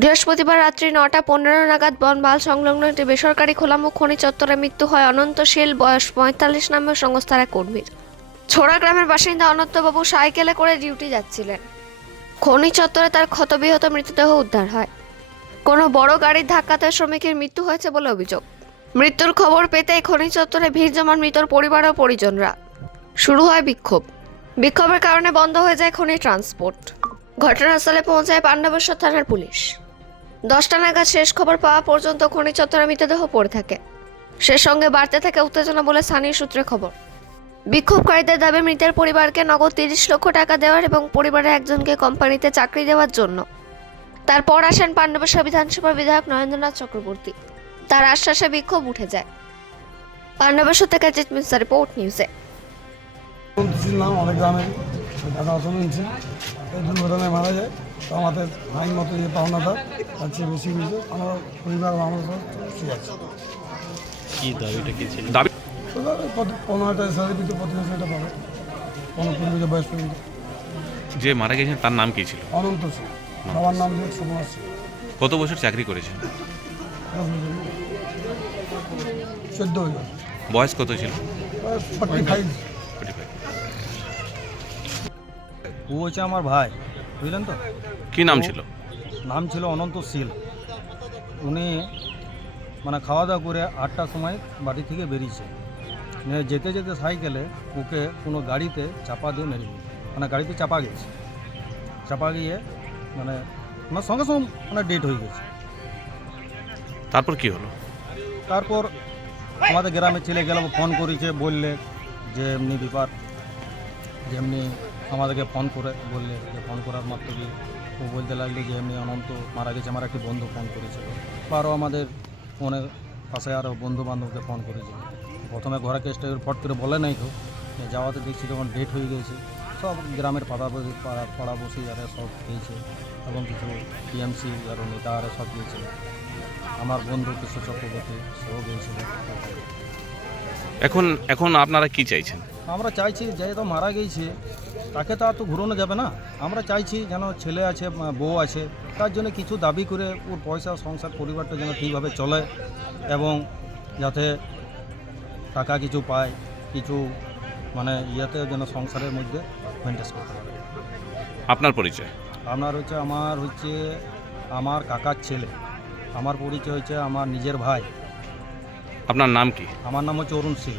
বৃহস্পতিবার রাত্রি নটা পনেরো নাগাদ বনবাল সংলগ্ন একটি বেসরকারি খোলামুখ খনি চত্বরে মৃত্যু হয় অনন্ত শীল বয়স পঁয়তাল্লিশ নামের সংস্থার এক কর্মীর। ছোড়া গ্রামের বাসিন্দা অনন্তবাবু সাইকেলে করে ডিউটি যাচ্ছিলেন। খনি চত্বরে তার ক্ষতবিহত মৃতদেহ উদ্ধার হয়। কোনো বড় গাড়ির ধাক্কাতে শ্রমিকের মৃত্যু হয়েছে বলে অভিযোগ। মৃত্যুর খবর পেতে খনি চত্বরে ভিড় জমান মৃতর পরিবার ও পরিজনরা। শুরু হয় বিক্ষোভ। বিক্ষোভের কারণে বন্ধ হয়ে যায় খনি ট্রান্সপোর্ট। ঘটনাস্থলে পৌঁছায় পাণ্ডবেশ্বর থানার পুলিশ। দশটা নাগাদ শেষ খবর পাওয়া পর্যন্ত খনি চত্বরে মৃতদেহ পড়ে থাকে। সে সঙ্গে বাড়তে থাকে উত্তেজনা বলে স্থানীয় সূত্রে খবর। বিক্ষোভকারীদের দাবি, মৃতের পরিবারকে নগদ তিরিশ লক্ষ টাকা দেওয়ার এবং পরিবারের একজনকে কোম্পানিতে চাকরি দেওয়ার জন্য। তারপর আসেন পাণ্ডবেশ্বর বিধানসভার বিধায়ক নরেন্দ্রনাথ চক্রবর্তী। তার আশ্বাসে বিক্ষোভ উঠে যায়। পাণ্ডবেশ্বর থেকে রিপোর্ট নিউজে। টাকা শুনছি এই দুর্ঘটনায় মারা যায়। তো আমাদের আইন মতো যে পাওনাটা তার চেয়ে বেশি হয়েছে আমার পরিবার আমার সব ঠিক আছে। কি দাবিটা কি ছিল? দাবি পনেরো হাজার স্যালারি প্রতি মাসে এটা পাবে। পনেরো কুড়ি বছর বয়স পর্যন্ত। যে মারা গেছেন তার নাম কি ছিল? অনন্ত সিং। বাবার নাম দিয়ে সুকুমার সিং। কত বছর চাকরি করেছেন? চোদ্দ বছর। বয়স কত ছিল? ফর্টি ফাইভ 45 ও হচ্ছে আমার ভাই বুঝলেন তো? কি নাম ছিল? নাম ছিল অনন্ত শীল। উনি মানে খাওয়া দাওয়া করে আটটার সময় বাড়ি থেকে বেরিয়েছে। যেতে যেতে সাইকেলে ওকে কোনো গাড়িতে চাপা দিয়ে মেরে দিয়েছে মানে গাড়িতে চাপা গেছে। চাপা গিয়ে মানে মানে সঙ্গে সঙ্গে মানে ডেট হয়ে গেছে। তারপর কি হলো? তারপর আমাদের গ্রামের ছেলে গেলাম ফোন করেছে বললে যে এমনি ব্যাপার যে এমনি আমাদেরকে ফোন করে, বললে যে ফোন করার মাত্র কি? ও বলতে লাগল যে এমনি অনন্ত মারা গেছে, আমার একটি বন্ধু ফোন করেছিল। আরও আমাদের ফোনের পাশে আরও বন্ধু বান্ধবকে ফোন করেছিল। প্রথমে ঘরে কেসটা ফট করে বলে নাই তো যাওয়াতে দেখছি যখন ডেট হয়ে গেছে। সব গ্রামের পাড়া পাড়া পাড়াবসি আরে সব গিয়েছে এবং কিছু টিএমসি আরও নেতা আরে সব গিয়েছে আমার বন্ধু কিশোর চক্রবর্তী, সেও গিয়েছিল। এখন এখন আপনারা কি চাইছেন? আমরা চাইছি যে তো মারা গেছে তাকে তো আর তো ঘুরানো যাবে না। আমরা চাইছি যেন ছেলে আছে বউ আছে তার জন্য কিছু দাবি করে ওর পয়সা সংসার পরিবারটা যেন ঠিকভাবে চলে এবং যাতে টাকা কিছু পায় কিছু মানে ইয়েতে যেন সংসারের মধ্যে মেনটেন করতে পারে। আপনার পরিচয়? আপনার হচ্ছে আমার হচ্ছে আমার কাকার ছেলে। আমার পরিচয় হচ্ছে আমার নিজের ভাই। আপনার নাম কি? আমার নাম হচ্ছে অরুণ সিং।